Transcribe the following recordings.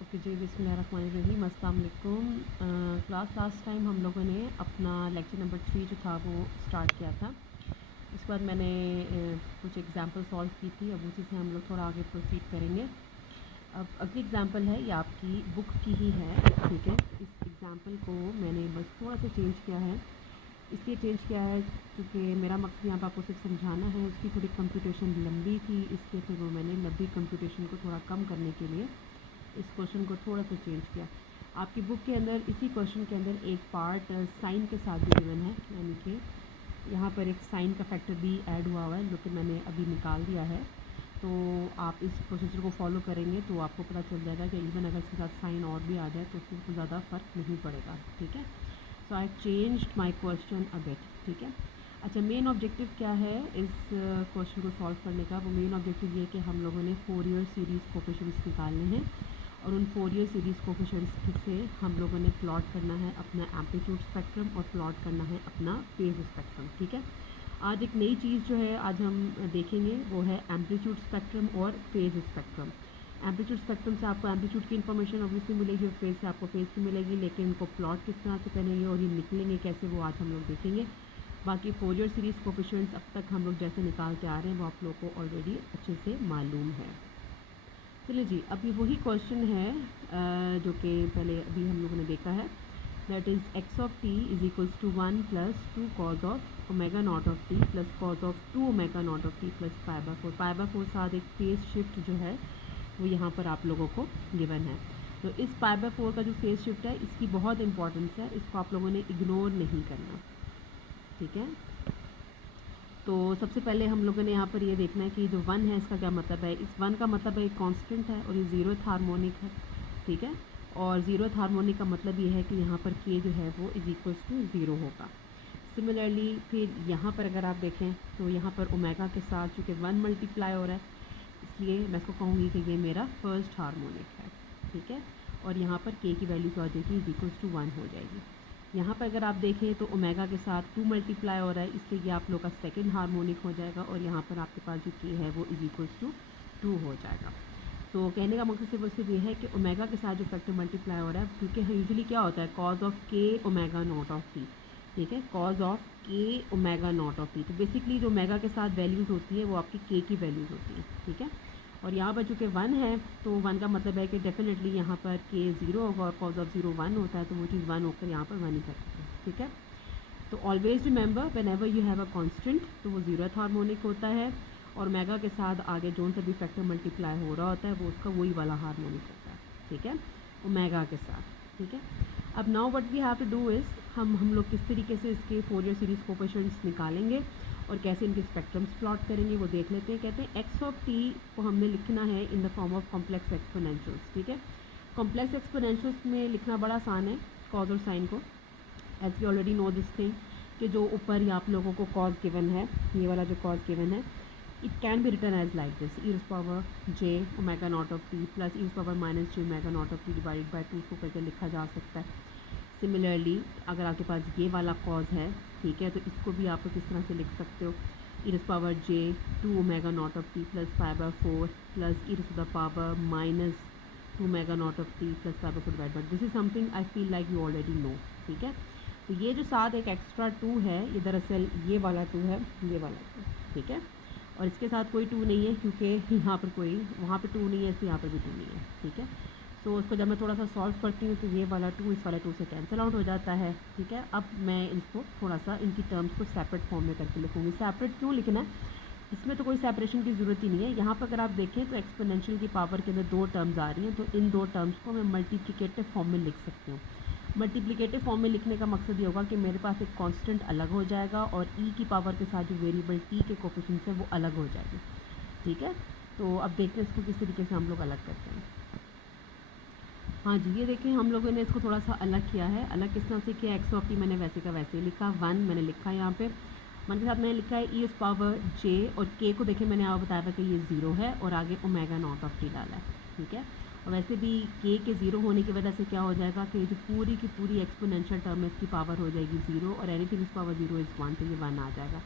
Okay जी, बिस्मिल्लाहिर्रहमानिर्रहीम, अस्सलाम वालेकुम। क्लास लास्ट टाइम हम लोगों ने अपना लेक्चर नंबर 3 जो था वो स्टार्ट किया था। उसके बाद मैंने कुछ एग्जांपल सॉल्व की थी। अब उसी से हम लोग थोड़ा आगे प्रोसीड करेंगे। अब अगली एग्जांपल है, ये आपकी बुक की ही है, ठीक है। इस एग्जांपल को मैंने बस थोड़ा सा चेंज किया है। इसलिए चेंज किया है क्योंकि मेरा मकसद यहाँ पर आपको सिर्फ समझाना है। उसकी थोड़ी कंप्यूटेशन लंबी थी, इसलिए फिर वो मैंने लंबी कंप्यूटेशन को थोड़ा कम करने के लिए इस क्वेश्चन को थोड़ा सा चेंज किया। आपकी बुक के अंदर इसी क्वेश्चन के अंदर एक पार्ट साइन के साथ भी गिवन है, यानी कि यहाँ पर एक साइन का फैक्टर भी ऐड हुआ है, जो कि मैंने अभी निकाल दिया है। तो आप इस प्रोसीजर को फॉलो करेंगे तो आपको पता चल जाएगा कि इवन अगर इसके साथ साइन और भी आ जाए तो उससे कोई ज़्यादा फ़र्क नहीं पड़ेगा, ठीक है। So I change my question a bit, ठीक है। अच्छा, मेन ऑब्जेक्टिव क्या है इस क्वेश्चन को सॉल्व करने का? वो मेन ऑब्जेक्टिव ये कि हम लोगों ने फोरियर सीरीज़ कोफिशिएंट्स निकालने हैं और उन फोरियर सीरीज़ कोफिशिएंट्स से हम लोगों ने प्लॉट करना है अपना एम्पलीट्यूड स्पेक्ट्रम और प्लॉट करना है अपना फेज स्पेक्ट्रम, ठीक है। आज एक नई चीज़ जो है आज हम देखेंगे वो है एम्पलीट्यूड स्पेक्ट्रम और फेज स्पेक्ट्रम। एम्पलीट्यूड स्पेक्ट्रम से आपको एम्पलीट्यूड की इन्फॉर्मेशन ऑब्वियसली मिलेगी और फेज से आपको फेज की मिलेगी, लेकिन इनको प्लॉट किस तरह से करेंगे और ये निकलेंगे कैसे वो आज हम लोग देखेंगे। बाकी फोरियर सीरीज़ कोफिशिएंट्स अब तक हम लोग जैसे निकाल के आ रहे हैं वो आप लोगों को ऑलरेडी अच्छे से मालूम है। चलिए जी, अब ये वही क्वेश्चन है जो कि पहले अभी हम लोगों ने देखा है। That is x of t is equals to 1 plus 2 cos of omega not of t plus cos of 2 omega not of t plus pi by 4 साथ एक फेज शिफ्ट जो है वो यहाँ पर आप लोगों को गिवन है। तो इस पाई बाय 4 का जो फेज शिफ्ट है इसकी बहुत इंपॉर्टेंस है, इसको आप लोगों ने इग्नोर नहीं करना, ठीक है। तो सबसे पहले हम लोगों ने यहाँ पर ये देखना है कि जो 1 है इसका क्या मतलब है। इस 1 का मतलब है एक कांस्टेंट है और ये 0th हार्मोनिक है, ठीक है। और 0th हार्मोनिक का मतलब ये है कि यहाँ पर k जो है वो इज इक्वल्स टू 0 होगा। सिमिलरली फिर यहाँ पर अगर आप देखें तो यहाँ पर ओमेगा के साथ चूँकि 1 मल्टीप्लाई हो रहा है, इसलिए मैं इसको कहूँगी कि ये मेरा फर्स्ट हार्मोनिक है, ठीक है। और यहाँ पर k की वैल्यू क्या हो जाएगी, इज इक्वल्स टू 1 हो जाएगी। यहाँ पर अगर आप देखें तो ओमेगा के साथ 2 मल्टीप्लाई हो रहा है, इसलिए ये आप लोग का सेकंड हार्मोनिक हो जाएगा और यहाँ पर आपके पास जो k है वो इज इक्वल्स टू 2 हो जाएगा। तो कहने का मकसद सिर्फ ये है कि ओमेगा के साथ जो फैक्टर मल्टीप्लाई हो रहा है, क्योंकि यूजुअली क्या होता है cause of k omega naught of t, ठीक है, cause of k omega naught of t। तो बेसिकली जो ओमेगा के साथ वैल्यूज़ होती है वो आपकी k की वैल्यूज़ होती है, ठीक है। और यहाँ पर चूँकि 1 है तो 1 का मतलब है कि डेफिनेटली यहाँ पर k 0 होगा और कॉज ऑफ 0 1 होता है, तो वो चीज़ 1 होकर यहाँ पर 1 ही करेगी, ठीक है। तो always remember when ever you have a constant तो वो 0th हार्मोनिक होता है और ओमेगा के साथ आगे जो सा भी फैक्टर मल्टीप्लाई हो रहा होता है वो उसका वही वाला हार्मोनिक होता है, ठीक है, ओमेगा के साथ, ठीक है। अब now what we have to do is हम लोग किस तरीके से इसके फोरियर सीरीज़ कोफिशिएंट्स निकालेंगे और कैसे इनके स्पेक्ट्रम्स प्लॉट करेंगे वो देख लेते हैं। कहते हैं एक्स ऑफ टी को हमने लिखना है इन द फॉर्म ऑफ कॉम्प्लेक्स एक्सपोनेंशियल्स, ठीक है। कॉम्प्लेक्स एक्सपोनेंशियल्स में लिखना बड़ा आसान है कॉज और साइन को, as we already know this thing कि जो ऊपर ही आप लोगों को कॉज गिवन है, ये वाला जो कॉज गिवन है, it can be written as like this e power j omega not of t plus e power minus j omega not of t divided by 2 इसको करके लिखा जा सकता है। सिमिलरली अगर आपके पास ये वाला कॉज है, ठीक है, तो इसको भी आप किस तरह से लिख सकते हो, e power j 2 omega not of t plus pi by 4 plus e to the power minus 2 omega not of t plus pi by 4 divide by this is something I feel like you already know, ठीक है। तो ये जो साथ एक extra 2 है ये दरअसल ये वाला 2 है, ये वाला 2, ठीक है। और इसके साथ कोई 2 नहीं है क्योंकि यहाँ पर कोई वहाँ पे 2 नहीं है, इसलिए यहाँ पर भी 2 नहीं है, ठीक है। सो उसको जब मैं थोड़ा सा सॉल्व करती हूँ तो ये वाला 2 इस वाला 2 से कैंसिल आउट हो जाता है, ठीक है। अब मैं इसको थोड़ा सा इनकी टर्म्स को सेपरेट फॉर्म में करके लिखूँगी। सेपरेट क्यों लिखना है, इसमें तो कोई सेपरेशन की ज़रूरत ही नहीं है। यहाँ पर अगर आप देखें तो एक्सपोनेंशियल की पावर के अंदर 2 टर्म्स आ रही हैं, तो इन 2 टर्म्स को मैं मल्टीप्लिकेटिव फॉर्म में लिख सकती हूँ। मल्टीप्लिकेटिव फॉर्म में लिखने का मकसद ये होगा कि मेरे पास एक कांस्टेंट अलग हो जाएगा और ई की पावर के साथ जो वेरिएबल टी के कोफिशिएंट्स हैं वो अलग हो जाएंगे, ठीक है। तो अब देखते हैं इसको किस तरीके से हम लोग अलग करते हैं। हाँ जी, ये देखें हम लोगों ने इसको थोड़ा सा अलग किया है। अलग किस तरह से किया, एक्स ऑफ टी मैंने वैसे का वैसे ही लिखा, 1 मैंने लिखा यहाँ पे, 1 के साथ मैंने लिखा है ई पावर जे और के को देखें मैंने आपको बताया था कि ये 0 है और आगे ओमेगा नॉट ऑफ टी डाला है, ठीक है। और वैसे भी के 0 होने की वजह से क्या हो जाएगा कि जो पूरी की पूरी एक्सपोनेंशियल टर्म है इसकी पावर हो जाएगी 0 और एनीथिंग इस पावर 0 इज़ 1, तो ये 1 आ जाएगा,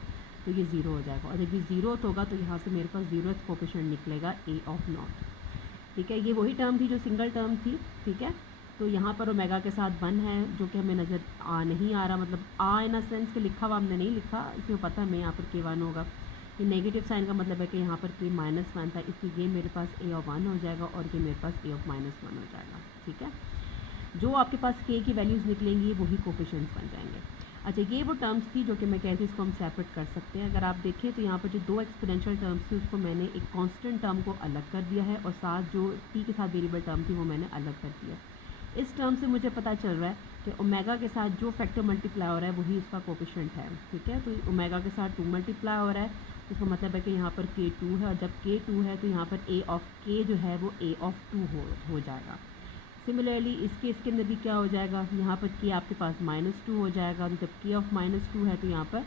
तो ये 0 हो जाएगा। और जब ये 0 होगा तो यहाँ से मेरे पास 0th कोफिशिएंट निकलेगा ए ऑफ नॉट। ठीक है। ये वही टर्म थी जो सिंगल टर्म थी, ठीक है। तो यहाँ पर ओमेगा के साथ 1 है जो कि हमें नज़र नहीं आ रहा, मतलब इन अ सेंस कि लिखा हुआ हमने नहीं लिखा, क्यों पता हमें यहाँ पर k1 होगा। ये नेगेटिव साइन का मतलब है कि यहाँ पर k-1 था, इसलिए ये मेरे पास a ऑफ 1 हो जाएगा और ये मेरे पास a ऑफ -1 हो जाएगा, ठीक है। जो आपके पास k की वैल्यूज़ निकलेंगी वही कोफिशिएंट्स बन जाएंगे। अच्छा, ये वो टर्म्स थी जो कि मैं कहती हूँ इसको हम सेपरेट कर सकते हैं। अगर आप देखें तो यहाँ पर जो 2 एक्सपोनेंशियल टर्म्स थी उसको मैंने एक कांस्टेंट टर्म को अलग कर दिया है और साथ जो t के साथ वेरिएबल टर्म थी वो मैंने अलग कर दिया। इस टर्म से मुझे पता चल रहा है कि ओमेगा के साथ जो फैक्टर मल्टीप्लाई हो रहा है वही इसका कोफिशिएंट है, ठीक है। तो ओमेगा के साथ 2 मल्टीप्लाई हो रहा है, इसका मतलब है कि यहाँ पर k2 है, और जब k2 है तो यहाँ पर a ऑफ k जो है वो a ऑफ 2 हो जाएगा। सिमिलरली इसके अंदर भी क्या हो जाएगा, यहाँ पर k आपके पास -2 हो जाएगा, तो जब k ऑफ -2 है तो यहाँ पर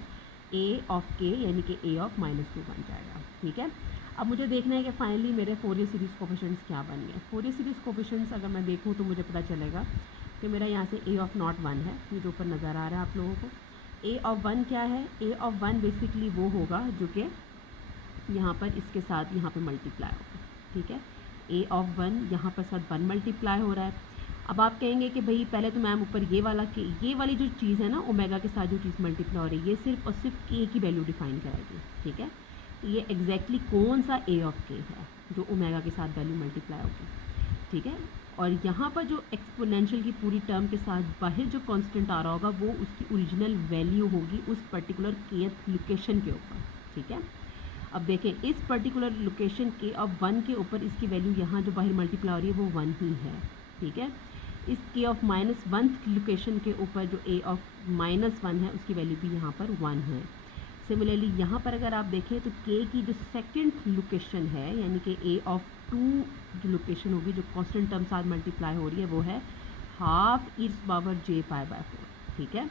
a ऑफ k यानी कि a ऑफ -2 बन जाएगा, ठीक है। अब मुझे देखना है कि फाइनली मेरे फोरियर सीरीज़ कोफिशिएंट्स क्या बन गए। फोरियर सीरीज़ कोफिशिएंट्स अगर मैं देखूँ तो मुझे पता चलेगा कि मेरा यहाँ से a ऑफ नॉट 1 है, ये जो ऊपर नज़र आ रहा है आप लोगों को। a ऑफ 1 क्या है, a ऑफ 1 बेसिकली वो होगा जो कि यहाँ पर इसके साथ यहाँ पर मल्टीप्लाई होगा, ठीक है। a ऑफ 1 यहाँ पर साथ 1 मल्टीप्लाई हो रहा है। अब आप कहेंगे कि भाई पहले तो मैम ऊपर ये वाली जो चीज़ है ना ओमेगा के साथ जो चीज़ मल्टीप्लाई हो रही है ये सिर्फ और सिर्फ k की वैल्यू डिफाइन कराएगी, ठीक है। तो ये एग्जैक्टली कौन सा a ऑफ k है जो ओमेगा के साथ वैल्यू मल्टीप्लाई होगी, ठीक है। और यहाँ पर जो एक्सपोनेंशियल की पूरी टर्म के साथ बाहर जो कांस्टेंट आ रहा होगा वो उसकी ओरिजिनल वैल्यू होगी उस पर्टिकुलर kth लोकेशन के ऊपर, ठीक है। अब देखें इस पर्टिकुलर लोकेशन k ऑफ 1 के ऊपर इसकी वैल्यू यहाँ जो बाहर मल्टीप्लाई हो रही है वो 1 ही है, ठीक है। इस k ऑफ -1 लोकेशन के ऊपर जो a ऑफ -1 है उसकी वैल्यू भी यहाँ पर 1 है। सिमिलरली यहाँ पर अगर आप देखें तो k की जो सेकंड लोकेशन है यानी कि a ऑफ 2 जो लोकेशन होगी जो कांस्टेंट टर्म साथ मल्टीप्लाई हो रही है वो है हाफ e पावर j π/4, ठीक है।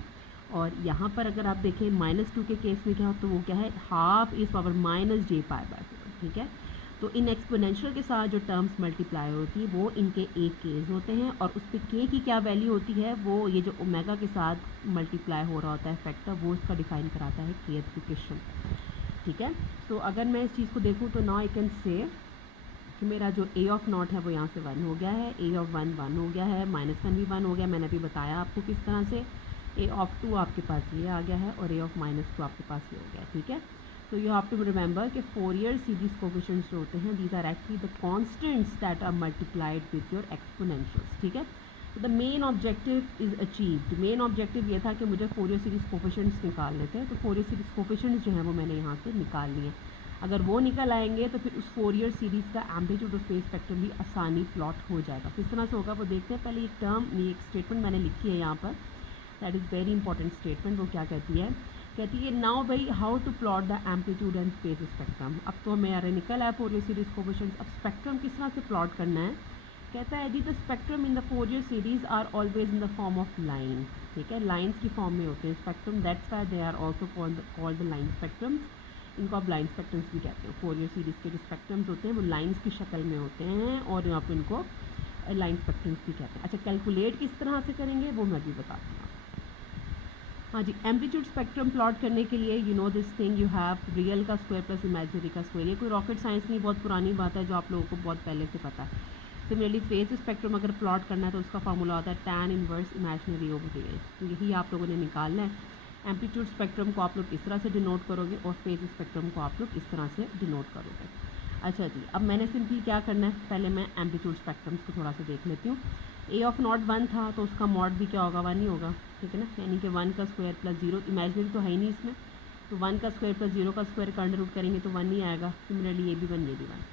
और यहाँ पर अगर आप देखें -2 के केस में क्या हो तो वो क्या है हाफ e पावर -j π/4, ठीक है। तो इन एक्सपोनेंशियल के साथ जो टर्म्स मल्टीप्लाई होती है वो इनके एक केस होते हैं और उस पर k की क्या वैल्यू होती है वो ये जो ओमेगा के साथ मल्टीप्लाई हो रहा होता है फैक्टर वो इसका डिफाइन कराता है kth लोकेशन, ठीक है। तो अगर मैं इस चीज़ को देखूँ तो नाउ आई कैन से कि मेरा जो a ऑफ नॉट है वो यहाँ से 1 हो गया है, a ऑफ 1 1 हो गया है, -1 भी 1 हो गया, मैंने अभी बताया आपको किस तरह से। a ऑफ 2 आपके पास ये आ गया है और a ऑफ -2 आपके पास ये हो गया, ठीक है। तो यू हैव टू रिमेंबर कि फोरियर सीरीज कोफिशिएंट्स जो होते हैं these are actually the constants that are multiplied with your exponentials, ठीक है। तो the main objective is achieved. Main objective ये था कि मुझे फोरियर सीरीज कोफिशिएंट्स निकालने थे, तो फोरियर सीरीज कोफिशिएंट्स जो हैं वो मैंने यहाँ से निकाल लिए। अगर वो निकल आएंगे तो फिर उस फोरियर सीरीज़ का एम्पलीट्यूड ऑफ स्पेस स्पेक्ट्रम भी आसानी प्लॉट हो जाएगा। किस तरह से होगा वो देखते हैं। पहले एक टर्म एक स्टेटमेंट मैंने लिखी है यहाँ पर, that is very important statement. वो क्या कहती है नाउ भाई how to plot the amplitude and phase spectrum. अब तो हमें निकल आया फोरियर सीरीज कोफिशिएंट्स, अब स्पेक्ट्रम किस तरह से प्लॉट करना है। कहता है जी the spectrum in the Fourier series are always in the form of line, ठीक है। लाइंस की फॉर्म में होते हैं spectrum, that's why they are also called the line spectrums. इनको आप लाइन स्पेक्ट्रम्स भी कहते हैं। फोरियर सीरीज के जो स्पेक्ट्रम्स होते हैं वो लाइंस की शक्ल में होते हैं और यहाँ पर इनको लाइन स्पेक्ट्रम्स भी कहते हैं। अच्छा, कैलकुलेट किस तरह से करेंगे वो मैं भी बताती हूँ। हाँ जी, एम्पलीट्यूड स्पेक्ट्रम प्लॉट करने के लिए you know this thing, you have real का स्क्वायर प्लस इमेजिनरी का स्क्वायर। ये कोई रॉकेट साइंस नहीं, बहुत पुरानी बात है जो आप लोगों को बहुत पहले से पता है। सिमिलरली फेज स्पेक्ट्रम अगर प्लॉट करना है तो उसका फार्मूला होता है tan inverse imaginary over real. तो यही आप लोगों ने निकालना है। एम्पलीट्यूड स्पेक्ट्रम को आप लोग इस तरह से डिनोट करोगे और फेज स्पेक्ट्रम को आप लोग इस तरह से डिनोट करोगे। अच्छा जी, अब मैंने सिंपली क्या करना है, पहले मैं एम्पलीट्यूड स्पेक्ट्रम्स को थोड़ा सा देख लेती हूँ। a ऑफ नॉट 1 था तो उसका मॉड भी क्या होगा 1 ही होगा, ठीक है ना। यानी कि 1 का स्क्वायर प्लस 0, इमेजिनरी तो है ही नहीं इसमें, तो 1 का स्क्वायर प्लस 0 का स्क्वायर का अंडर रूट करेंगे तो 1 ही आएगा। सिमिलरली ये भी 1 ये भी 1।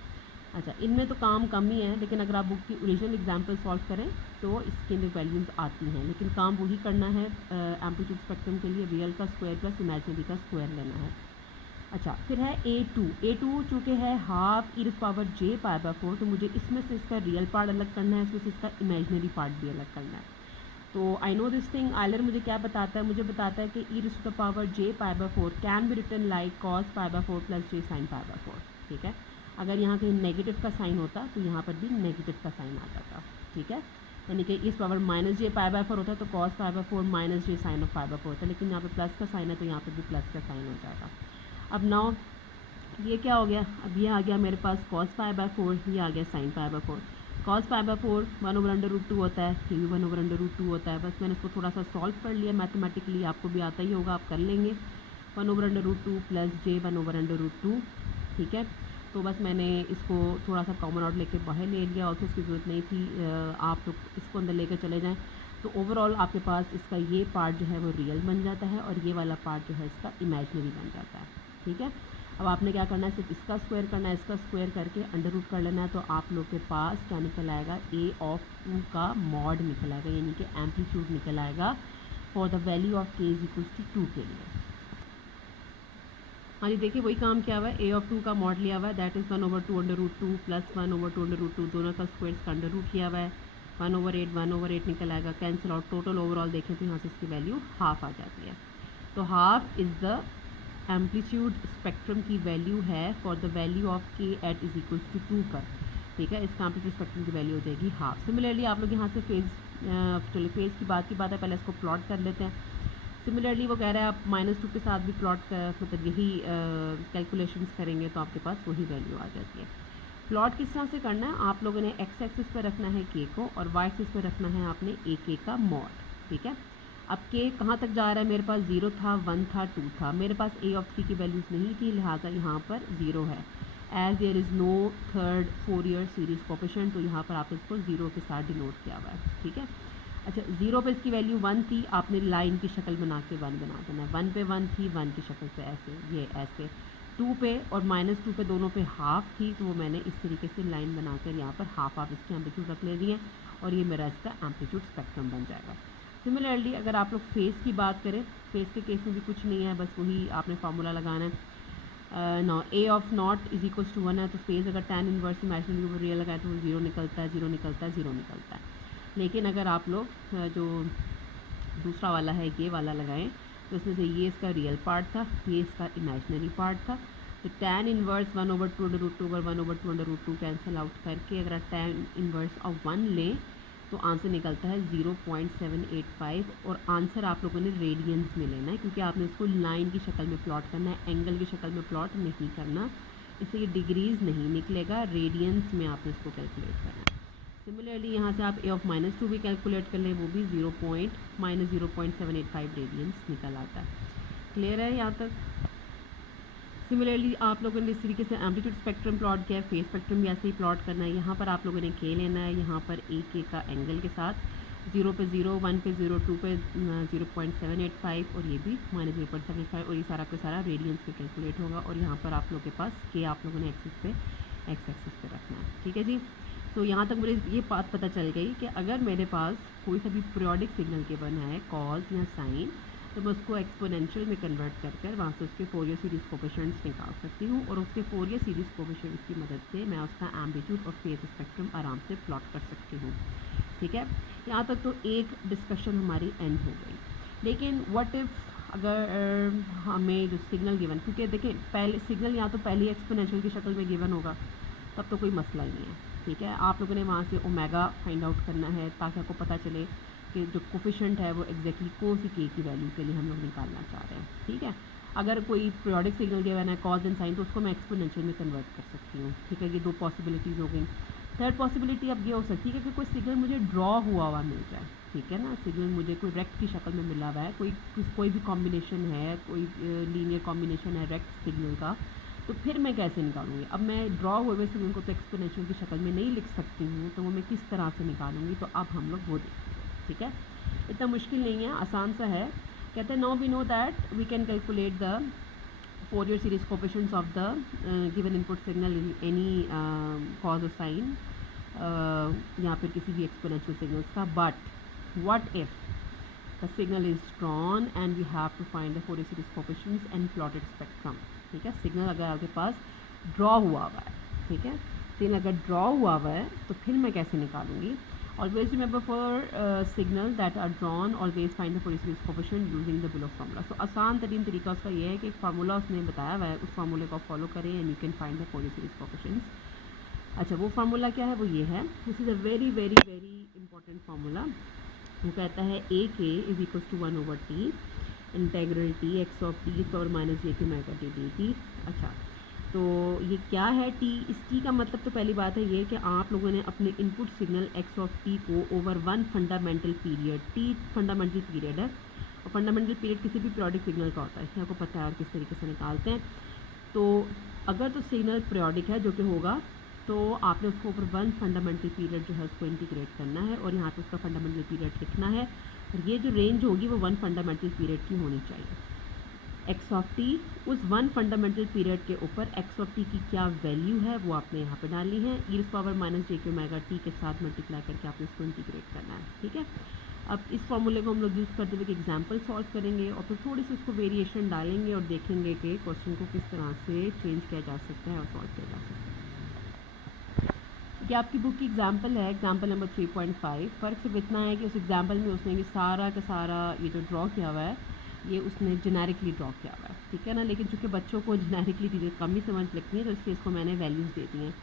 अच्छा, इनमें तो काम कम ही है, लेकिन अगर आप बुक की ओरिजिनल एग्जाम्पल सॉल्व करें तो इसके अंदर वैल्यूज़ आती हैं, लेकिन काम वही करना है। एम्पलीट्यूड स्पेक्ट्रम के लिए रियल का स्क्वायर प्लस इमेजिनरी का स्क्वायर लेना है। अच्छा, फिर है a2 चूँकि है हाफ e पावर j π/4, तो मुझे इसमें से इसका रियल पार्ट अलग करना है, इसमें से इसका इमेजिनरी पार्ट भी अलग करना है। तो I know this thing. Euler मुझे क्या बताता है, मुझे बताता है कि e power j π/4 can be written like cos π/4 plus j sin π/4, ठीक है। अगर यहाँ कहीं नेगेटिव का साइन होता तो यहाँ पर भी नेगेटिव का साइन आ जाता, ठीक है। यानी कि इस पावर -j π/4 होता है तो cos π/4 minus j sine of π/4 होता है, लेकिन यहाँ पर प्लस का साइन है तो यहाँ पर भी प्लस का साइन हो जाएगा। अब नाउ ये क्या हो गया, अब ये आ गया मेरे पास cos π/4, ये आ गया sin π/4। कॉस पाई बाय 4 1/√2 होता है, ये भी 1/√2 होता है। बस मैंने इसको थोड़ा सा सॉल्व कर लिया मैथमेटिकली, आपको भी आता ही होगा, आप कर लेंगे। 1/√2 प्लस j 1/√2, ठीक है। तो बस मैंने इसको थोड़ा सा कॉमन आउट लेके बाहर ले लिया, और इसकी ज़रूरत नहीं थी, आप लोग इसको अंदर लेकर चले जाएँ। तो ओवरऑल आपके पास इसका ये पार्ट जो है वो रियल बन जाता है, और ये वाला पार्ट जो है इसका इमेजनरी बन जाता है, ठीक है। अब आपने क्या करना है, सिर्फ इसका स्क्वायर करना है, इसका स्क्वायर करके अंडर रूट कर लेना है। तो आप लोग के पास क्या निकल आएगा, a(2) का मॉड निकल आएगा, यानी कि एम्पलीट्यूड निकल आएगा for the value of k = 2 के लिए। हाँ जी, देखिए वही काम क्या हुआ है, a(2) का मॉड लिया हुआ है, दैट इज़ 1/2√2 प्लस 1/2√2, दोनों का स्क्वायर का अंडर रूट किया हुआ है। 1/8 निकल आएगा, कैंसिल आउट, टोटल ओवरऑल देखें तो यहाँ से इसकी वैल्यू हाफ आ जाती है। तो half is the amplitude spectrum की वैल्यू है for the value of k at = 2 पर, ठीक है। इसका एम्पलीट्यूड स्पेक्ट्रम की वैल्यू हो जाएगी हाफ। सिमिलरली आप लोग यहाँ से फेज़ की बात है, पहले इसको प्लॉट कर लेते हैं। सिमिलरली वो कह रहा है आप -2 के साथ भी प्लॉट मतलब यही कैलकुलेशंस करेंगे तो आपके पास वही वैल्यू आ जाती है। प्लॉट किस तरह से करना है, आप लोगों ने x एक्सिस पर रखना है k को, और y एक्सिस पर रखना है आपने ak का मॉड, ठीक है। अब k कहाँ तक जा रहा है, मेरे पास 0 था, 1 था, 2 था, मेरे पास a(3) की वैल्यूज़ नहीं थी, लिहाजा यहाँ पर 0 है। As there is no third Fourier series coefficient, तो यहाँ पर आप इसको 0 के साथ डिनोट किया हुआ है, ठीक है। अच्छा, 0 पे इसकी वैल्यू 1 थी, आपने लाइन की शक्ल बना के 1 बना देना। 1 पे 1 थी, 1 की शक्ल पे ऐसे, ये ऐसे। 2 पे और -2 पे दोनों पे हाफ थी, तो वो मैंने इस तरीके से लाइन बनाकर यहाँ पर हाफ इसके एम्पलीट्यूड रख ले दिए, और ये मेरा इसका एम्पलीट्यूड स्पेक्ट्रम बन जाएगा। सिमिलरली अगर आप लोग फेज़ की बात करें, फेज़ के केस में भी कुछ नहीं है, बस वही आपने फार्मूला लगाना है। ना a(0) = 1 है, तो फेज़ अगर tan इनवर्स इमेजिनरी ऊपर रियल लगाए तो वो 0 निकलता है, 0 निकलता है, 0 निकलता है। लेकिन अगर आप लोग जो दूसरा वाला है ये वाला लगाएं, तो इसमें से ये इसका रियल पार्ट था, ये इसका इमेजिनरी पार्ट था। तो tan इनवर्स 1/2√2 और 1/2√2 कैंसिल आउट करके अगर आप tan इनवर्स ऑफ 1 लें तो आंसर निकलता है 0.785, और आंसर आप लोगों ने रेडियंस में लेना है, क्योंकि आपने इसको लाइन की शक्ल में प्लॉट करना है, एंगल की शक्ल में प्लॉट नहीं करना, इसलिए डिग्रीज नहीं निकलेगा, रेडियंस में आपने इसको कैलकुलेट करना है। सिमिलरली यहाँ से आप a(-2) भी कैलकुलेट कर लें, वो भी -0.785 रेडियंस निकल आता है। क्लियर है यहाँ तक। सिमिलरली आप लोगों ने इस तरीके से एम्पलीट्यूड स्पेक्ट्रम प्लॉट किया है, फेज स्पेक्ट्रम भी ऐसे ही प्लॉट करना है। यहाँ पर आप लोगों ने k लेना है, यहाँ पर ak का एंगल के साथ, 0 पे 0, 1 पे 0, 2 पे 0.785, और ये भी -0.785, और ये सारा का सारा रेडियंस पे कैलकुलेट होगा। और यहाँ पर आप लोगों के पास k आप लोगों ने एक्स एक्सिस पे रखना है, ठीक है जी। तो यहाँ तक मुझे ये बात पता चल गई कि अगर मेरे पास कोई सा भी पीरियोडिक सिग्नल गिवन है, कॉज या साइन, तो मैं उसको एक्सपोनेंशियल में कन्वर्ट कर वहाँ से उसके फोरियर सीरीज़ कोफिशिएंट्स निकाल सकती हूँ, और उसके फोरियर सीरीज़ कोफिशिएंट्स की मदद से मैं उसका एम्पलीट्यूड और फेज स्पेक्ट्रम आराम से प्लॉट कर सकती हूँ, ठीक है। यहाँ तक तो एक डिस्कशन हमारी एंड हो गई। लेकिन व्हाट इफ़ अगर हमें जो सिग्नल गिवन, क्योंकि देखें पहले सिग्नल या तो पहले एक्सपोनेंशियल की शक्ल में गिवन होगा, तब तो कोई मसला ही नहीं है, ठीक है। आप लोगों ने वहाँ से ओमेगा फाइंड आउट करना है, ताकि आपको पता चले कि जो कोफिशिएंट है वो एग्जैक्टली कौन सी k की वैल्यू के लिए हम लोग निकालना चाह रहे हैं, ठीक है। अगर कोई पीरियोडिक सिग्नल गिवन है, कॉज एंड साइन, तो उसको मैं एक्सपोनेंशियल में कन्वर्ट कर सकती हूँ, ठीक है। ये दो पॉसिबिलिटीज़ हो गई। थर्ड पॉसिबिलिटी अब ये हो सकती है कि कोई सिग्नल मुझे ड्रॉ हुआ मिल जाए, ठीक है ना। सिग्नल मुझे कोई रेक्ट की शक्ल में मिला हुआ है, कोई भी कॉम्बिनेशन है, कोई लीनियर कॉम्बिनेशन है रेक्ट सिग्नल का, तो फिर मैं कैसे निकालूंगी। अब मैं ड्रॉ हुए सिग्नल को तो एक्सपोनेंशियल की शक्ल में नहीं लिख सकती हूँ, तो वो मैं किस तरह से निकालूंगी, तो अब हम लोग वो देखेंगे, ठीक है। इतना मुश्किल नहीं है, आसान सा है। कहते हैं now we know that we can calculate the Fourier series coefficients of the given input signal in any cos और साइन, या फिर किसी भी एक्सपोनेंशियल सिग्नल्स का। But what if the signal is drawn and we have to find the Fourier series coefficients and plot its spectrum, ठीक है। Signal अगर आपके पास ड्रॉ हुआ है, ठीक है, सिग्नल अगर ड्रॉ हुआ है तो फिर मैं कैसे निकालूंगी। Always remember for signal that are drawn always find the Fourier series coefficient using the below formula. So आसान तरीन तरीका उसका ये है कि एक फार्मूला उसने बताया हुआ है, उस फार्मूले को फॉलो करें and you can find the Fourier series coefficients। अच्छा, वो फार्मूला क्या है, वो ये है, this is a very very very important formula. वो कहता है ak = 1/t integral t x of t power -j / -dt। अच्छा, तो ये क्या है टी, इस टी का मतलब तो पहली बात है ये कि आप लोगों ने अपने input signal x of t को over one fundamental period, T fundamental period है और फंडामेंटल पीरियड किसी भी पीरियोडिक सिग्नल का होता है, ये आपको पता है और किस तरीके से निकालते हैं। तो अगर तो सिग्नल पीरियोडिक है जो कि होगा, तो आपने उसको ओवर वन फंडामेंटल पीरियड जो है उसको इंटीग्रेट करना है और यहाँ पे उसका फंडामेंटल पीरियड लिखना है और ये जो रेंज होगी वो वन फंडामेंटल पीरियड की होनी चाहिए। एक्स ऑफ टी, उस वन फंडामेंटल पीरियड के ऊपर एक्स ऑफ टी की क्या वैल्यू है वो आपने यहाँ पे डालनी है, ई power minus j k omega T के साथ मल्टीप्लाई करके आपने इसको इंटीग्रेट करना है। ठीक है, अब इस फॉर्मूले को हम लोग यूज़ करते हुए एक एग्जाम्पल सॉल्व करेंगे और फिर थोड़ी सी उसको वेरिएशन डालेंगे और देखेंगे कि क्वेश्चन को किस तरह से चेंज किया जा सकता है और सॉल्व किया जा सकता है। कि आपकी बुक की एग्जाम्पल है, एग्जाम्पल नंबर 3.5। फ़र्क सिर्फ इतना है कि उस एग्जाम्पल में उसने ये सारा का सारा ये जो ड्रॉ किया हुआ है ये उसने जेनेरिकली ड्रॉ किया हुआ है, ठीक है ना। लेकिन चूँकि बच्चों को जेनेरिकली चीज़ें कम ही समझ लगती हैं तो इसलिए इसको मैंने वैल्यूज़ दे दी हैं,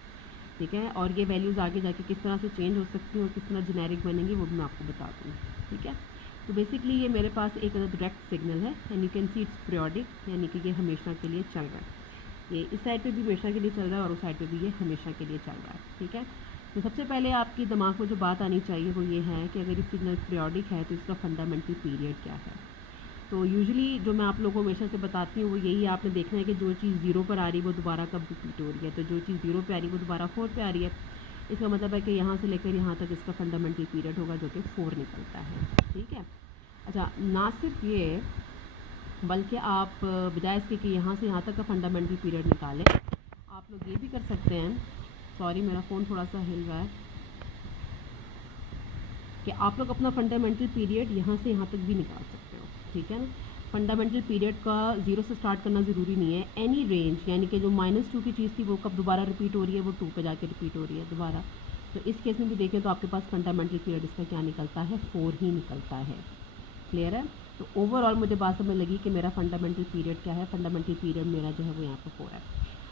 ठीक है। और ये वैल्यूज़ आगे जाके किस तरह से चेंज हो सकती हैं और किस तरह जेनेरिक बनेंगी वो भी मैं आपको बता दूँगी, ठीक है। तो बेसिकली ये मेरे पास एक डायरेक्ट सिग्नल है and you can see it's periodic, यानी कि ये हमेशा के लिए चल रहा है। ये इस साइड पे भी हमेशा के लिए चल रहा है और उस साइड पे भी ये हमेशा के लिए चल रहा है, ठीक है। तो सबसे पहले आपकी दिमाग में जो बात आनी चाहिए वो ये है कि अगर ये सिग्नल पीरियोडिक है तो इसका फंडामेंटल पीरियड क्या है। तो यूजुअली जो मैं आप लोगों को हमेशा से बताती हूँ वो यही आपने देखना है कि जो चीज़ ज़ीरो पर आ रही है वो दोबारा कब रिपीट हो रही है। तो जो चीज़ ज़ीरो पे आ रही है वो दोबारा 4 पे आ रही है, इसका मतलब है कि यहाँ से लेकर यहाँ तक इसका फंडामेंटल पीरियड होगा जो कि 4 निकलता है, ठीक है। अच्छा, ना सिर्फ ये बल्कि आप बजाय इसके कि यहाँ से यहाँ तक का फंडामेंटल पीरियड निकालें, आप लोग ये भी कर सकते हैं, सॉरी मेरा फ़ोन थोड़ा सा हिल रहा है, कि आप लोग अपना फंडामेंटल पीरियड यहाँ से यहाँ तक भी निकाल सकते हो, ठीक है ना। फंडामेंटल पीरियड का ज़ीरो से स्टार्ट करना ज़रूरी नहीं है, एनी रेंज, यानी कि जो -2 की चीज़ थी वो कब दोबारा रिपीट हो रही है, वो 2 पे जाके रिपीट हो रही है दोबारा। तो इस केस में भी देखें तो आपके पास फंडामेंटल पीरियड इसका क्या निकलता है, 4 ही निकलता है। क्लियर है। तो ओवरऑल मुझे बात समझ लगी कि मेरा फंडामेंटल पीरियड क्या है, फंडामेंटल पीरियड मेरा जो है वो यहाँ पर 4 है।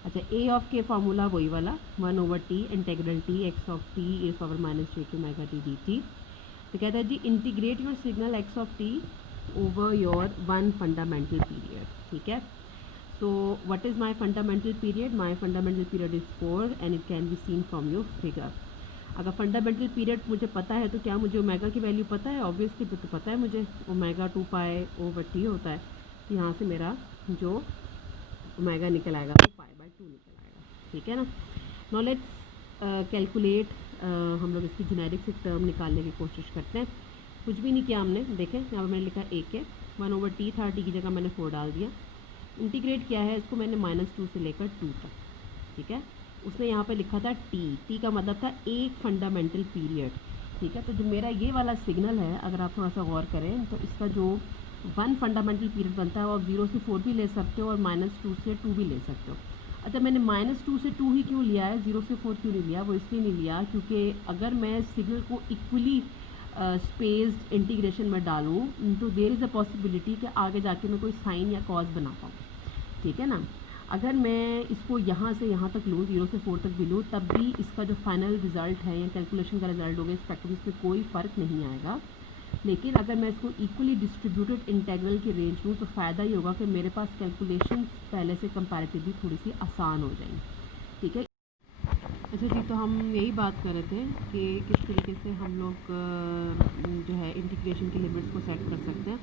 अच्छा, ए ऑफ के फार्मूला वही वाला 1/t integral t x of t e power minus j k omega t d t. तो कहता है जी integrate your signal x of t over your one fundamental period, ठीक है। So what is my fundamental period, my fundamental period is 4 and it can be seen from your figure. अगर fundamental period मुझे पता है तो क्या मुझे omega की वैल्यू पता है, ऑब्वियसली तो पता है मुझे, ओमेगा 2π/t होता है। यहाँ से मेरा जो ओमेगा निकल आएगा वो π/2 निकल आएगा, ठीक है ना। नाउ लेट्स कैलकुलेट, हम लोग इसकी जेनेरिक से टर्म निकालने की कोशिश करते हैं। कुछ भी नहीं किया हमने, देखें यहाँ पर मैंने लिखा 1 है, 1/t था, t की जगह मैंने 4 डाल दिया। इंटीग्रेट किया है इसको मैंने -2 से लेकर 2 तक, ठीक है। उसने यहाँ पे लिखा था टी का मतलब था एक फंडामेंटल पीरियड, ठीक है। तो जो मेरा ये वाला सिग्नल है, अगर आप थोड़ा सा गौर करें तो इसका जो वन फंडामेंटल पीरियड बनता है वो आप 0 से 4 भी ले सकते हो और -2 से 2 भी ले सकते हो। अच्छा, मैंने -2 से 2 ही क्यों लिया है, 0 से 4 क्यों नहीं लिया, वो इसलिए नहीं लिया क्योंकि अगर मैं सिग्नल को इक्वली स्पेस्ड इंटीग्रेशन में डालूँ तो देयर इज़ अ पॉसिबिलिटी कि आगे जाके मैं कोई साइन या कॉज बना पाऊँ, ठीक है ना। अगर मैं इसको यहाँ से यहाँ तक लूँ, 0 से 4 तक भी लूँ, तब भी इसका जो फाइनल रिज़ल्ट है या कैलकुलेशन का रिज़ल्ट होगा इस फैक्टर में कोई फ़र्क नहीं आएगा। लेकिन अगर मैं इसको इक्वली डिस्ट्रीब्यूटेड इंटेग्रल की रेंज लूँ तो फ़ायदा ये होगा कि मेरे पास कैलकुलेशन पहले से कंपैरेटिवली थोड़ी सी आसान हो जाएंगी, ठीक है। अच्छा जी, तो हम यही बात कर रहे थे कि किस तरीके से हम लोग जो है इंटीग्रेशन की लिमिट्स को सेट कर सकते हैं।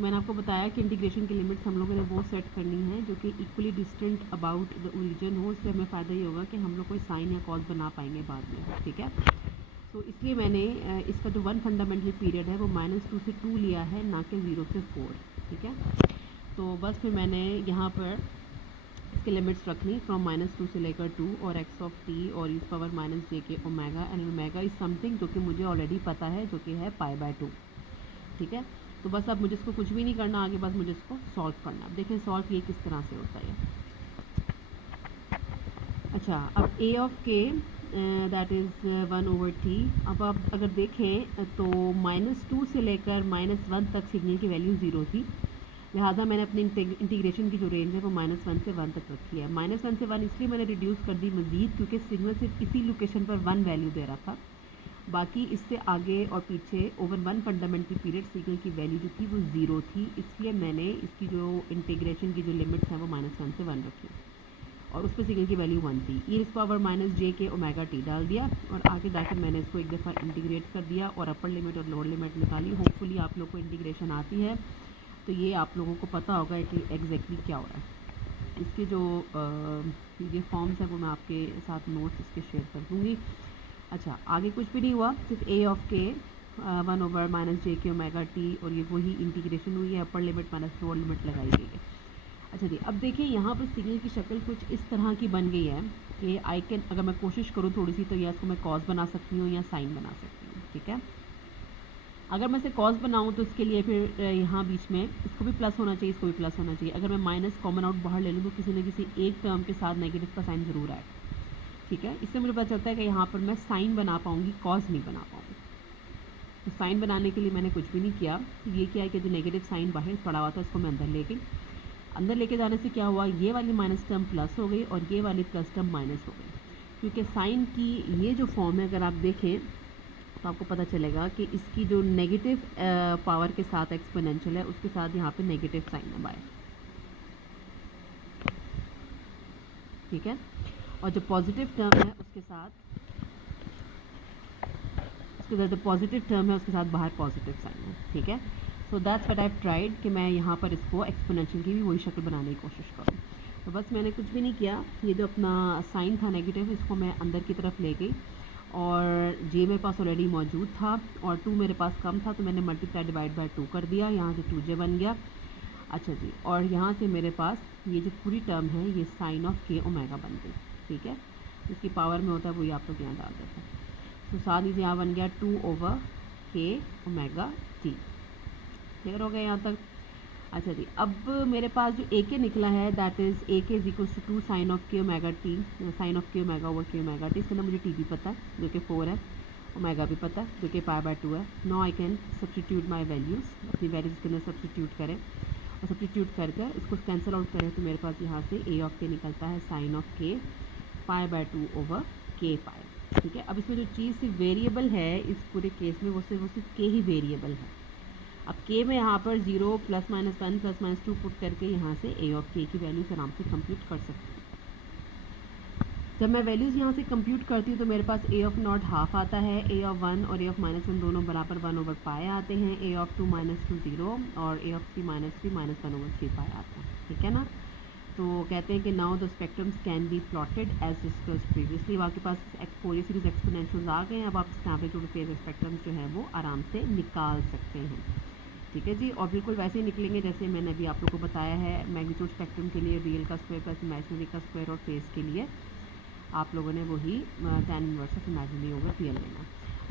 मैंने आपको बताया कि इंटीग्रेशन की लिमिट्स हम लोगों ने वो सेट करनी है जो कि equally distant about the origin हो। इससे हमें फ़ायदा ये होगा कि हम लोग कोई साइन या कॉज बना पाएंगे बाद में, ठीक है। तो इसलिए मैंने इसका जो वन फंडामेंटल पीरियड है वो -2 से 2 लिया है, ना कि 0 से 4, ठीक है। तो बस फिर मैंने यहाँ पर इसके लिमिट्स रखनी फ्रॉम -2 से लेकर 2 और एक्स ऑफ टी और ई power minus j k omega and omega is something जो कि मुझे ऑलरेडी पता है जो कि है π/2, ठीक है। तो बस अब मुझे इसको कुछ भी नहीं करना आगे, बस मुझे इसको सॉल्व करना। अब देखें सॉल्व ये किस तरह से होता है। अच्छा, अब ए ऑफ के दैट इज़ 1/t। अब आप अगर देखें तो -2 से लेकर -1 तक सिग्नल की वैल्यू 0 थी, लिहाजा मैंने अपनी इंटीग्रेशन की जो रेंज है वो -1 से 1 तक रखी है। -1 से 1 इसलिए मैंने रिड्यूस कर दी मज़ीद क्योंकि सिग्नल सिर्फ इसी लोकेशन पर 1 वैल्यू दे रहा था, बाकी इससे आगे और पीछे over one fundamental period signal की वैल्यू जो थी वो 0 थी, इसलिए मैंने इसकी जो इंटीग्रेशन की जो लिमिट्स हैं वो -1 से 1 रखी। और उस पर सिग्नल की वैल्यू 1 थी। e power minus j k omega T डाल दिया और आगे जाकर मैंने इसको एक दफ़ा इंटीग्रेट कर दिया और अपर लिमिट और लोअर लिमिट निकाली। होपफुली आप लोग को इंटीग्रेशन आती है तो ये आप लोगों को पता होगा कि एग्जैक्टली क्या हो रहा है। इसके जो ये फॉर्म्स हैं वो मैं आपके साथ नोट्स इसके शेयर कर दूँगी। अच्छा, आगे कुछ भी नहीं हुआ, सिर्फ ए ऑफ के 1 over minus j k omega T और ये वही इंटीग्रेशन हुई है, upper limit minus lower limit लगाई गई है। अच्छा जी, अब देखिए यहाँ पर सिग्नल की शक्ल कुछ इस तरह की बन गई है कि आई कैन, अगर मैं कोशिश करूँ थोड़ी सी, तो या इसको मैं कॉस बना सकती हूँ या साइन बना सकती हूँ। ठीक है, अगर मैं इसे कॉस बनाऊँ तो इसके लिए फिर यहाँ बीच में इसको भी प्लस होना चाहिए, इसको भी प्लस होना चाहिए। अगर मैं माइनस कॉमन आउट बाहर ले लूँ तो किसी न किसी एक टर्म के साथ नेगेटिव का साइन ज़रूर आए। ठीक है, इससे मुझे पता चलता है कि यहाँ पर मैं साइन बना पाऊँगी, कॉस नहीं बना पाऊँगी। तो साइन बनाने के लिए मैंने कुछ भी नहीं किया, ये किया है कि जो नेगेटिव साइन बाहर पड़ा हुआ था उसको मैं अंदर ले गई। अंदर लेके जाने से क्या हुआ, ये वाली माइनस टर्म प्लस हो गई और ये वाली प्लस टर्म माइनस हो गई। क्योंकि साइन की ये जो फॉर्म है अगर आप देखें तो आपको पता चलेगा कि इसकी जो नेगेटिव पावर के साथ एक्सपोनेंशियल है उसके साथ यहाँ पे नेगेटिव साइन है बाय। ठीक है, और जो पॉजिटिव टर्म है उसके साथ जो पॉजिटिव टर्म है उसके साथ बाहर पॉजिटिव साइन है। ठीक है, so that's what I have tried कि मैं यहाँ पर इसको एक्सपोनेंशियल की भी वही शक्ल बनाने की कोशिश करूँ। तो बस मैंने कुछ भी नहीं किया, ये जो अपना साइन था नेगेटिव इसको मैं अंदर की तरफ ले गई और जे मेरे पास ऑलरेडी मौजूद था और 2 मेरे पास कम था तो मैंने मल्टीप्लाई डिवाइड बाय 2 कर दिया, यहाँ से 2j बन गया। अच्छा जी, और यहाँ से मेरे पास ये जो पूरी टर्म है ये साइन ऑफ के ओमेगा बन गई। ठीक है, इसकी पावर में होता है वही आप लोग यहाँ डाल देते हैं। तो साथ ही यहाँ बन गया 2 over k omega T. Clear हो गया यहाँ तक। अच्छा जी, अब मेरे पास जो ए के निकला है that is a k is equal to 2 sine of k omega t, sine of k omega over k omega t. इसके अंदर मुझे टी भी पता है जो कि 4 है, ओमेगा भी पता है जो कि पाई बाय 2 है। No I can substitute my values, अपनी वैल्यूज़ के अंदर सब्सटीट्यूट करें और सब्सटीट्यूट करके इसको कैंसिल आउट करें तो मेरे पास यहाँ से ए ऑफ के निकलता है साइन ऑफ के पाई बाय 2 ओवर के पाई। ठीक है, अब इसमें जो चीज़ सिर्फ वेरिएबल है इस पूरे केस में वो सिर्फ के ही वेरिएबल है। अब के में यहाँ पर 0 +- 1 +- 2 पुट करके यहाँ से ए ऑफ के की वैल्यूज़ आराम से कंप्यूट कर सकती हूँ। जब मैं वैल्यूज़ यहाँ से कंप्यूट करती हूँ तो मेरे पास ए ऑफ नॉट हाफ आता है, ए ऑफ 1 और ए ऑफ -1 दोनों बराबर 1 ओवर पाए आते हैं, ए ऑफ 2 -2 0 और ए ऑफ 3 -3 -1 ओवर 3 पाए आते हैं। ठीक है ना, तो कहते हैं कि now the spectrums can be plotted as discussed previously. आपके पास फोरियर सीरीज एक्सपोनेंशियल्स आ गए हैं, अब आप स्नैपशॉट ऑफ फेज स्पेक्ट्रम्स जो है वो आराम से निकाल सकते हैं। ठीक है जी, और बिल्कुल वैसे ही निकलेंगे जैसे मैंने अभी आप लोगों को बताया है। मैग्नीट्यूड स्पेक्ट्रम के लिए रियल का स्क्वायर प्लस इमेजिनरी का स्क्वायर और फेज के लिए आप लोगों ने वही tan inverse of imaginary over real लेना।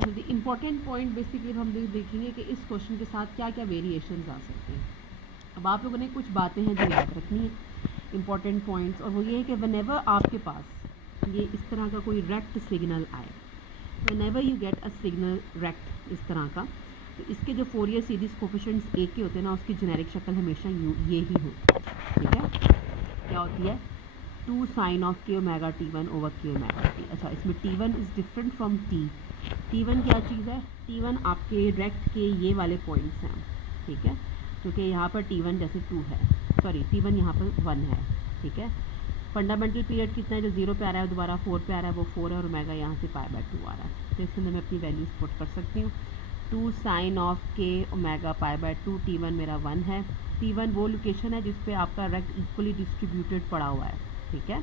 तो द इम्पॉर्टेंट पॉइंट बेसिकली हम देखेंगे कि इस क्वेश्चन के साथ क्या क्या वेरिएशंस आ सकते हैं। अब आप लोगों ने कुछ बातें हैं जो याद रखनी है, इम्पॉर्टेंट पॉइंट्स, और वो ये है कि व्हेनेवर आपके पास ये इस तरह का कोई रेक्ट सिग्नल आए, whenever you get a signal rect इस तरह का, तो इसके जो फोरियर सीरीज कोफिशिएंट्स एक ही होते हैं ना, उसकी जेनेरिक शक्ल हमेशा ये ही हो। ठीक है, क्या होती है 2 sine of k omega T1 over k omega T. अच्छा, इसमें T1 is different from T1 क्या चीज़ है, T1 आपके रेक्ट के ये वाले पॉइंट्स हैं। ठीक है, क्योंकि यहाँ पर T1 जैसे 2 है, सॉरी T1 यहाँ पर 1 है। ठीक है, फंडामेंटल पीरियड कितना है, जो 0 पे आ रहा है दोबारा 4 पे आ रहा है वो 4 है और ओमेगा यहाँ से पाई बाय 2 आ रहा है। तो इसके अंदर मैं अपनी वैल्यूज पुट कर सकती हूँ। 2 sine of k omega pi by 2, T1 मेरा 1 है। T1 वो लोकेशन है जिस पे आपका रेक्ट इक्वली डिस्ट्रीब्यूटेड पड़ा हुआ है। ठीक है,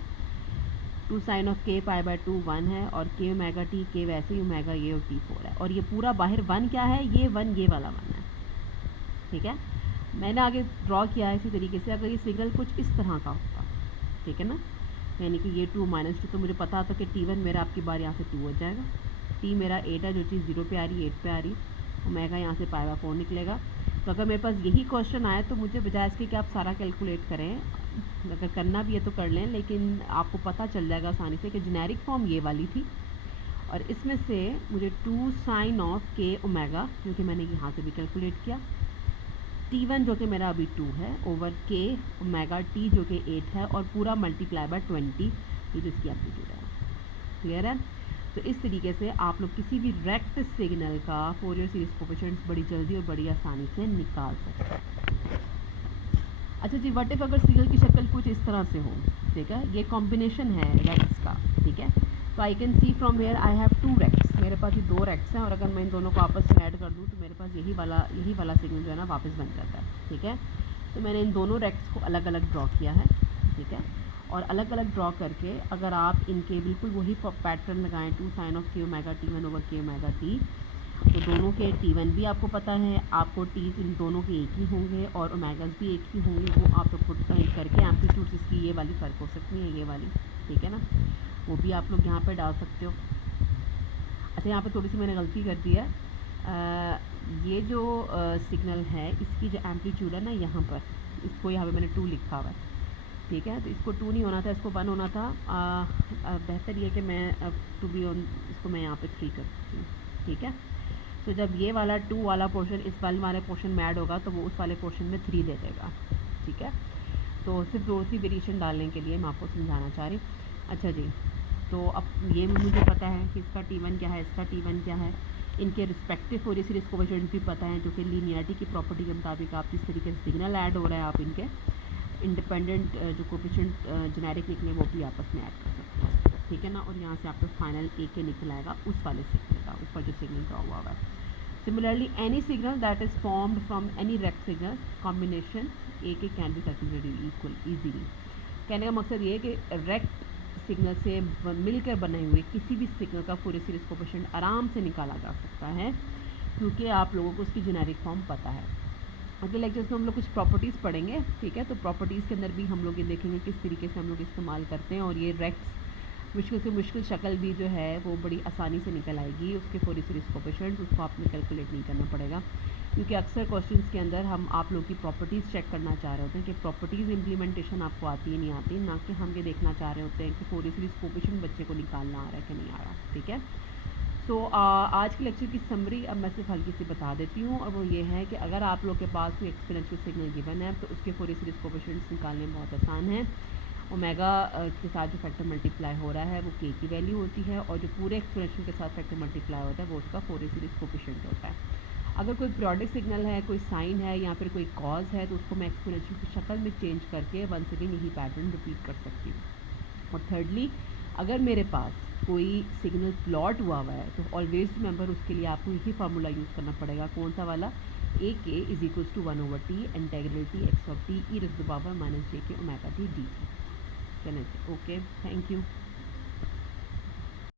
2 साइन ऑफ के पाई बाय 2 1 है और के ओमेगा टी, के वैसे ही ओमेगा ये और T4 है, और ये पूरा बाहर 1 क्या है, ये 1 ये वाला 1 है। ठीक है, मैंने आगे ड्रॉ किया है इसी तरीके से। अगर ये सिग्नल कुछ इस तरह का होता, ठीक है ना, यानी कि ये 2 -2, तो मुझे पता था कि T1 मेरा आपकी बार यहाँ से 2 हो जाएगा, T मेरा 8 है, जो चीज़ 0 पे आ रही है 8 पे आ रही, ओमेगा यहाँ से पाई बाय 4 निकलेगा। तो अगर मेरे पास यही क्वेश्चन आए तो मुझे बजाय इसके कि आप सारा कैलकुलेट करें, अगर करना भी है तो कर लें, लेकिन आपको पता चल जाएगा आसानी से कि जेनेरिक फॉर्म ये वाली थी और इसमें से मुझे 2 साइन ऑफ के ओमेगा, जो कि मैंने यहाँ से भी कैलकुलेट किया, T1 जो कि मेरा अभी 2 है ओवर के ओमेगा टी जो कि 8 है और पूरा मल्टीप्लाई बाय 20, ये जो इसकी एप्लीट्यूड है। क्लियर है, तो इस तरीके से आप लोग किसी भी रेक्ट सिग्नल का फोरियर सीरीज कोफिशिएंट्स बड़ी जल्दी और बड़ी आसानी से निकाल सकते हैं। अच्छा जी, व्हाट इफ अगर सिग्नल की शक्ल कुछ इस तरह से हो, ठीक है, ये कॉम्बिनेशन है रेक्ट्स का, ठीक है। तो I can see from where I have 2 rects, मेरे पास ये 2 रेक्ट्स हैं, और अगर मैं इन दोनों को आपस में ऐड कर दूँ तो मेरे पास यही वाला सिग्नल जो है ना वापस बन जाता है, ठीक है। तो मैंने इन दोनों रेक्ट्स को अलग अलग ड्रॉ किया है, ठीक है। और अलग अलग ड्रॉ करके अगर आप इनके बिल्कुल वही पैटर्न लगाएं, 2 sin of k omega t 1 over k omega t, तो दोनों के T1 भी आपको पता है, आपको टीज इन दोनों के एक ही होंगे और ओमेगास भी एक ही होंगे, वो आप लोग पुट करके एम्पलीट्यूड्स इसकी ये वाली फ़र्क हो सकती है, ये वाली, ठीक है ना, वो भी आप लोग यहाँ पे डाल सकते हो। अच्छा, यहाँ पे थोड़ी सी मैंने गलती कर दी है, ये जो सिग्नल है इसकी जो एम्पलीट्यूड है ना यहाँ पर, इसको यहाँ पे मैंने 2 लिखा हुआ है, ठीक है। तो इसको 2 नहीं होना था, इसको 1 होना था। बेहतर ये कि मैं टू बी ऑन इसको मैं यहाँ पे 3 कर सकती हूँ, ठीक है। तो जब ये वाला 2 वाला पोर्शन इस वाले पोर्शन में ऐड होगा तो वो उस वाले पोर्शन में 3 दे देगा, ठीक है। तो सिर्फ 2 सी वेरिएशन डालने के लिए मैं आपको समझाना चाह रही हूँ। अच्छा जी, तो अब ये मुझे पता है कि इसका T1 क्या है, इसका T1 क्या है, इनके रिस्पेक्टिव फोरियर सीरीज कोएफिशिएंट भी पता है, जो कि लीनियरिटी की प्रॉपर्टी के मुताबिक आप जिस तरीके से सिग्नल ऐड हो रहा है आप इनके इंडिपेंडेंट जो कोएफिशिएंट जेनेरिक निकले वो भी आपस में ऐड कर सकते हो, ठीक है ना। और यहाँ से आपको फाइनल ए के निकल आएगा उस वाले सिग्नल का, ऊपर जो सिग्नल ड्रॉ हुआ है। Similarly any signal that is formed from any rect signal combination a k can be calculated equal easily. कहने का मकसद ये है कि रेक्ट सिग्नल से मिलकर बने हुए किसी भी सिग्नल का फोरियर सीरीज कोएफिशिएंट आराम से निकाला जा सकता है, क्योंकि आप लोगों को उसकी जेनेरिक फॉर्म पता है। अगले लेक्चर्स में हम लोग कुछ प्रॉपर्टीज़ पढ़ेंगे, ठीक है। तो प्रॉपर्टीज़ के अंदर भी हम लोग ये देखेंगे किस तरीके से हम लोग इस्तेमाल करते हैं, और ये रेक्ट्स मुश्किल से मुश्किल शक्ल भी जो है वो बड़ी आसानी से निकल आएगी, उसके फोरियर सीरीज कोएफिशिएंट उसको आपने कैलकुलेट नहीं करना पड़ेगा, क्योंकि अक्सर क्वेश्चंस के अंदर हम आप लोग की प्रॉपर्टीज़ चेक करना चाह रहे होते हैं कि प्रॉपर्टीज़ इंप्लीमेंटेशन आपको आती है नहीं आती, ना कि हम ये देखना चाह रहे होते हैं कि फोरियर सीरीज कोएफिशिएंट बच्चे को निकालना आ रहा है कि नहीं आ रहा, ठीक है। सो आज के लेक्चर की समरी अब मैं सिर्फ हल्की सी बता देती हूँ, और वो ये है कि अगर आप लोग के पास कोई एक्सपोनेंशियल सिग्नल गिवन है तो उसके फोरियर सीरीज कोएफिशिएंट्स निकालने बहुत आसान है। ओमेगा के साथ जो फैक्टर मल्टीप्लाई हो रहा है वो के की वैल्यू होती है, और जो पूरे एक्सपोनेंशियल के साथ फैक्टर मल्टीप्लाई होता है वो उसका फोरियर सीरीज कोएफिशिएंट होता है। अगर कोई पीरियोडिक सिग्नल है, कोई साइन है या फिर कोई कॉज है, तो उसको मैं एक्सपोनेंशियल की शक्ल में चेंज करके वंस अगेन यही पैटर्न रिपीट कर सकती हूँ। और थर्डली, अगर मेरे पास कोई सिग्नल प्लॉट हुआ है तो ऑलवेज रिमेंबर उसके लिए आपको यही फार्मूला यूज़ करना पड़ेगा, कौन सा वाला, a k is equals to 1 over t integral t x of t e to the power minus j k omega t d. चलें, ओके, थैंक यू।